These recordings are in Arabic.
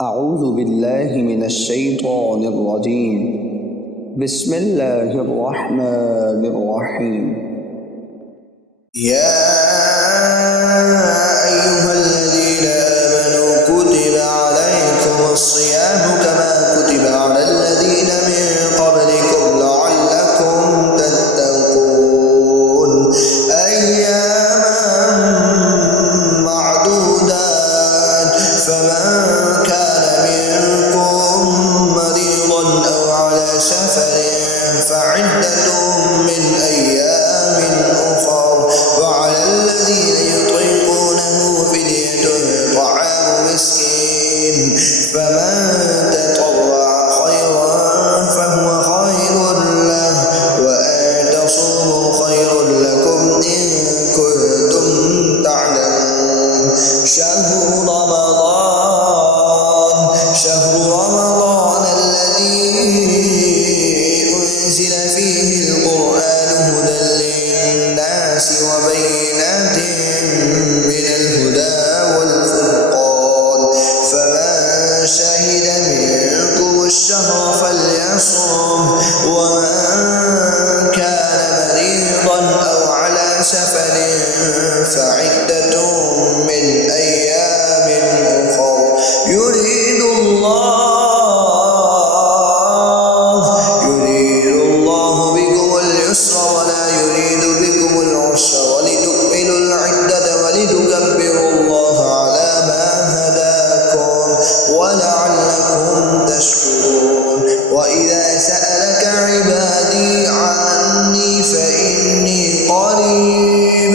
أعوذ بالله من الشيطان الرجيم. بسم الله الرحمن الرحيم. يا أيها الذين آمنوا كتب عليكم الصيام كما كتب على الذين من قبلكم لعلكم تتقون أياما معدودات فمن كان منكم مريضا أو على سفر فعدة من أيام أخر وعلى الذين يطيقونه فدية طعام مسكين فمن تطوع خيرا فهو خير له وأن تصوموا خير لكم إن كنتم تعلمون. شهر رمضان الذي أنزل فيه القرآن هدى للناس وبينات من الهدى والفرقان فمن شهد منكم الشهر فليصم ومن كان مريضا أو على سفر فعدة من أيام أخر يريد الله بكم اليسر ولا يريد بكم العسر ولتكملوا العدة ولتكبروا الله على ما هداكم ولعلكم تشكرون. وإذا سألك عبادي عني فإني قريب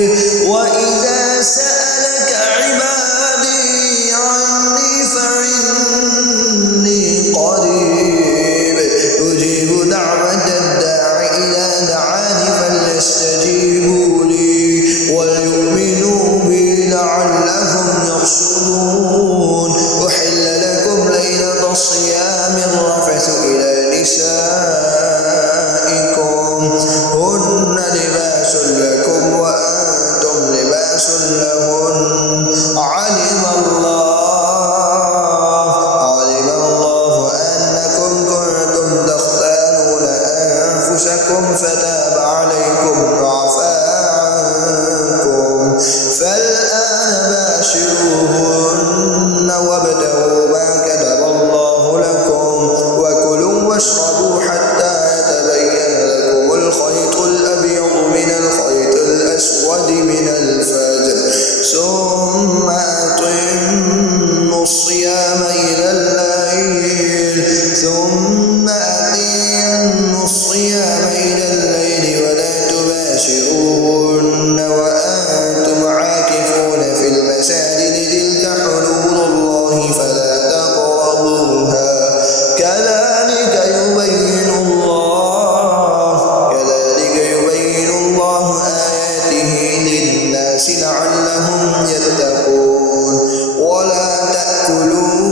أجيب دعوة الداع إذا دعاني فليستجيبوا لي وليؤمنوا بي لعلهم يرشدون. أحل لكم ليلة الصيام الرفث إلى نسائكم هن لباس لكم وأنتم لباس لهن علم الله أنكم كنتم تختانون أنفسكم فتاب عليكم وعفى عنكم فالآن باشروهن وابتغوا ما كتب الله لكم وكلوا واشربوا حتى يتبين لكم الخيط الأبيض من الخيط الأسود من الفجر ثم أتموا الصيام إلى الليل ولا تباشروهن وأنتم عاكفون في المساجد تلك حدود الله فلا تقربوها كذلك يبين الله آياته للناس لعلهم يتقون. ولا تأكلوا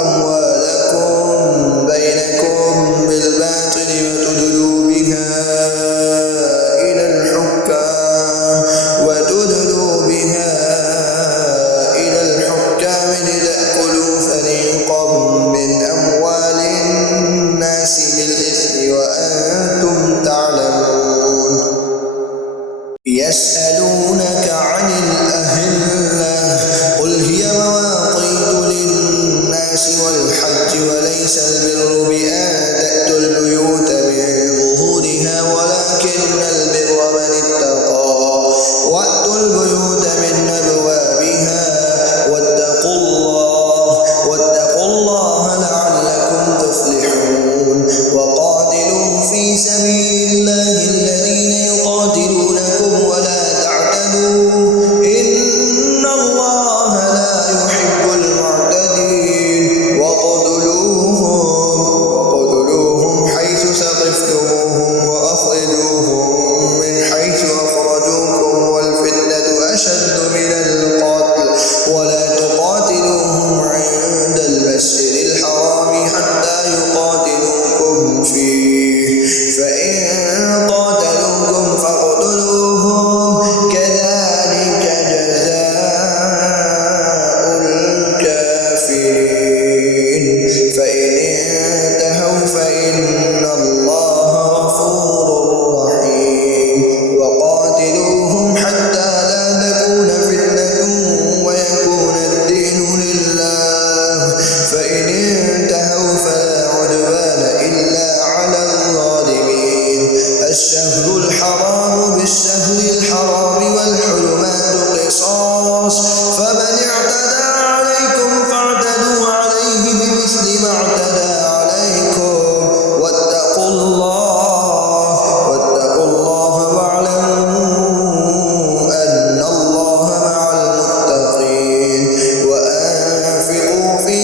أموالكم بينكم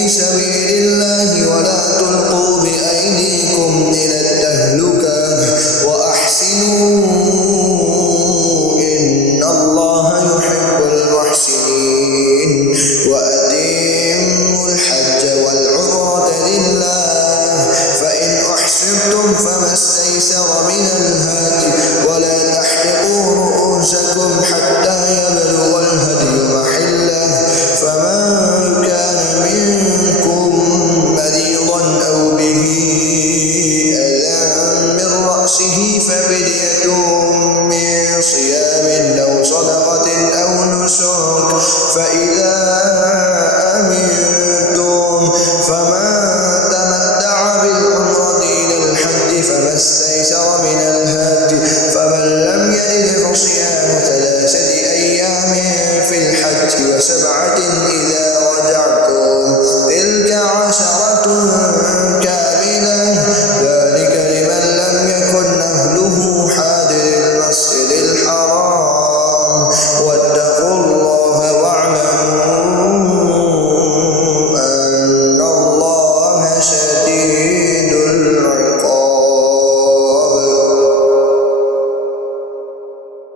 سبيل